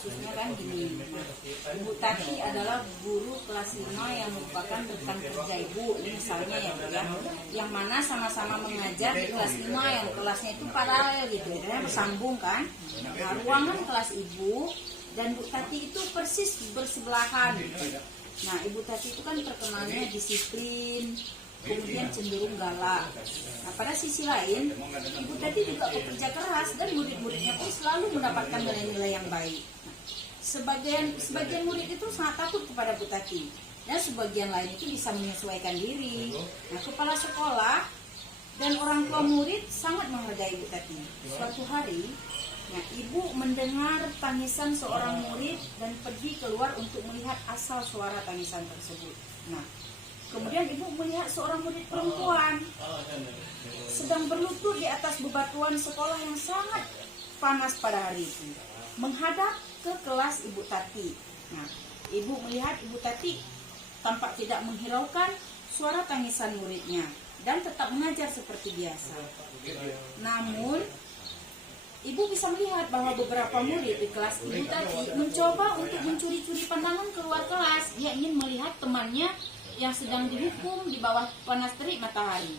kasusnya kan gini. Ibu Tati adalah guru kelas 5 yang merupakan rekan kerja ibu, ini misalnya ya Bu ya, yang mana sama-sama mengajar di kelas 5 yang kelasnya itu paralel gitu, ya, bersambung kan. Nah, ruangan kelas ibu dan Bu Tati itu persis bersebelahan. Nah, Ibu Tati itu kan terkenalnya disiplin, kemudian cenderung galak. Nah, pada sisi lain, Ibu Tati juga pekerja keras dan murid-muridnya pun selalu mendapatkan nilai-nilai yang baik. Nah, sebagian murid itu sangat takut kepada Bu Tati, dan sebagian lain itu bisa menyesuaikan diri. Nah, kepala sekolah dan orang tua murid sangat menghargai Bu Tati. Suatu hari, nah, ibu mendengar tangisan seorang murid dan pergi keluar untuk melihat asal suara tangisan tersebut. Nah, kemudian ibu melihat seorang murid perempuan sedang berlutut di atas bebatuan sekolah yang sangat panas pada hari itu, menghadap ke kelas Ibu Tati. Nah, ibu melihat Ibu Tati tampak tidak menghiraukan suara tangisan muridnya dan tetap mengajar seperti biasa. Namun, ibu bisa melihat bahwa beberapa murid di kelas Ibu Tati mencoba untuk mencuri-curi pandangan keluar kelas. Dia ingin melihat temannya yang sedang dihukum di bawah panas terik matahari.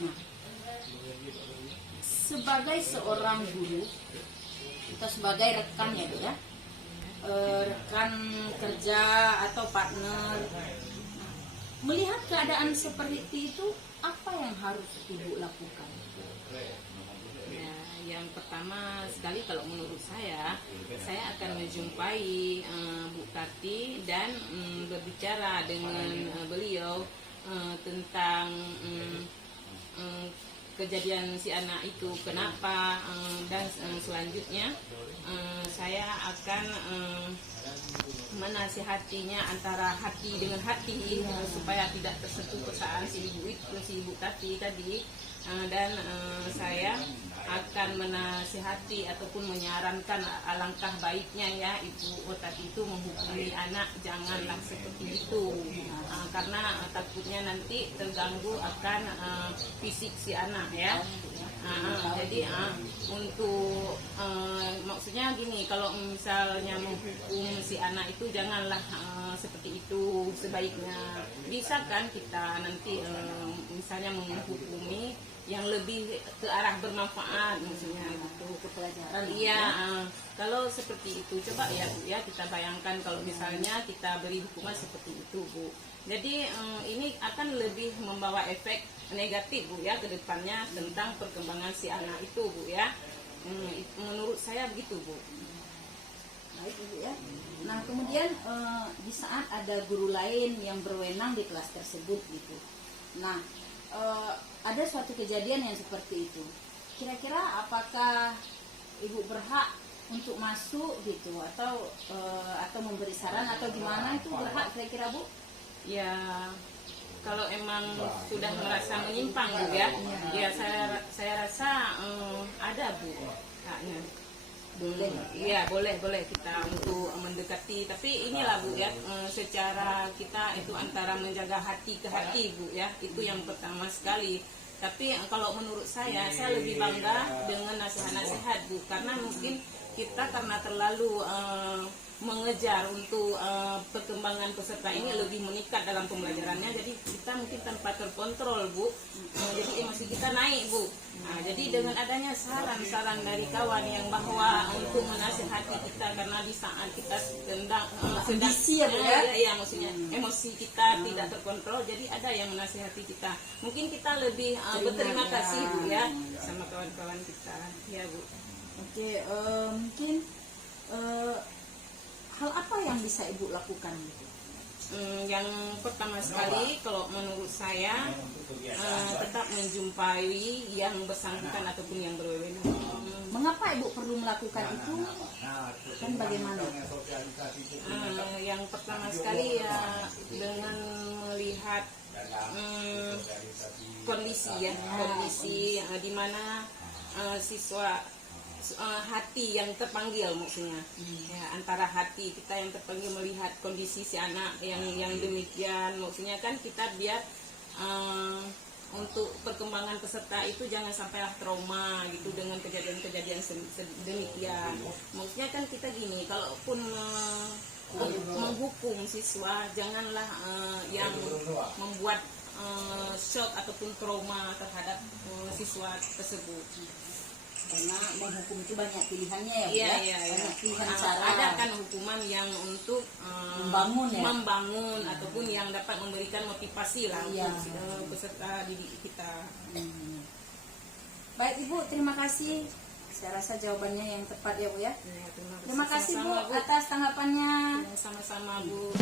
Nah, sebagai seorang guru atau sebagai rekan ya, rekan kerja atau partner, melihat keadaan seperti itu, apa yang harus ibu lakukan? Ya, yang pertama sekali kalau menurut saya akan menjumpai Bu Tati dan berbicara dengan beliau tentang kejadian si anak itu kenapa, dan selanjutnya saya akan menasihatinya antara hati dengan hati supaya tidak tersentuh perasaan si ibu Tati tadi, dan saya akan menasihati ataupun menyarankan alangkah baiknya ya Ibu Tati itu menghukumi anak janganlah seperti itu, karena takutnya nanti terganggu akan fisik si anak ya. Jadi untuk maksudnya gini, kalau misalnya menghukum si anak itu janganlah seperti itu, sebaiknya bisa kan kita nanti misalnya menghukumi yang lebih ke arah bermanfaat, maksudnya gitu, ke pelajaran. Iya, kalau seperti itu coba ya Bu ya, kita bayangkan kalau misalnya kita beri hukuman seperti itu Bu. Jadi ini akan lebih membawa efek negatif Bu ya ke depannya tentang perkembangan si anak itu Bu ya. Menurut saya begitu Bu. Baik Ibu ya. Nah, kemudian di saat ada guru lain yang berwenang di kelas tersebut gitu. Nah, ada suatu kejadian yang seperti itu. Kira-kira apakah Ibu berhak untuk masuk gitu atau memberi saran atau gimana, itu berhak kira-kira Bu? Ya, kalau emang sudah merasa menyimpang Bu ya, ya saya rasa ada Bu haknya. Iya boleh kita untuk mendekati, tapi inilah Bu ya, secara kita itu antara menjaga hati ke hati Bu ya, itu yang pertama sekali. Tapi kalau menurut saya lebih bangga dengan nasihat-nasihat Bu, karena mungkin kita karena terlalu mengejar untuk perkembangan peserta ini lebih meningkat dalam pembelajarannya, jadi kita mungkin tanpa terkontrol Bu, jadi emosi kita naik Bu. Jadi dengan adanya saran-saran dari kawan yang bahwa untuk menasihati kita, karena di saat kita sedang maksudnya emosi kita tidak terkontrol, jadi ada yang menasihati kita, mungkin kita lebih berterima kasih Bu ya sama kawan-kawan kita ya Bu. Oke, mungkin hal apa yang bisa Ibu lakukan gitu? Yang pertama sekali kalau menurut saya tetap menjumpai yang bersangkutan ataupun yang berwenang. Mengapa Ibu perlu melakukan itu dan bagaimana? Yang pertama sekali ya dengan melihat kondisi di mana siswa hati yang terpanggil, maksudnya ya, antara hati kita yang terpanggil melihat kondisi si anak yang demikian, maksudnya kan kita biar untuk perkembangan peserta itu jangan sampailah trauma gitu dengan kejadian-kejadian demikian. Maksudnya kan kita gini, kalaupun menghukum siswa, janganlah yang membuat shock ataupun trauma terhadap siswa tersebut. Karena menghukum itu banyak pilihannya ya, Iya, Bu, iya, iya. banyak pilihan cara. Ada kan hukuman yang untuk Membangun ya? membangun ataupun yang dapat memberikan motivasi lah Iya. untuk peserta didik kita. Baik Ibu, terima kasih. Saya rasa jawabannya yang tepat ya Bu ya. Ya, Terima kasih Bu Sama-sama, atas tanggapannya. Ya, sama-sama Bu.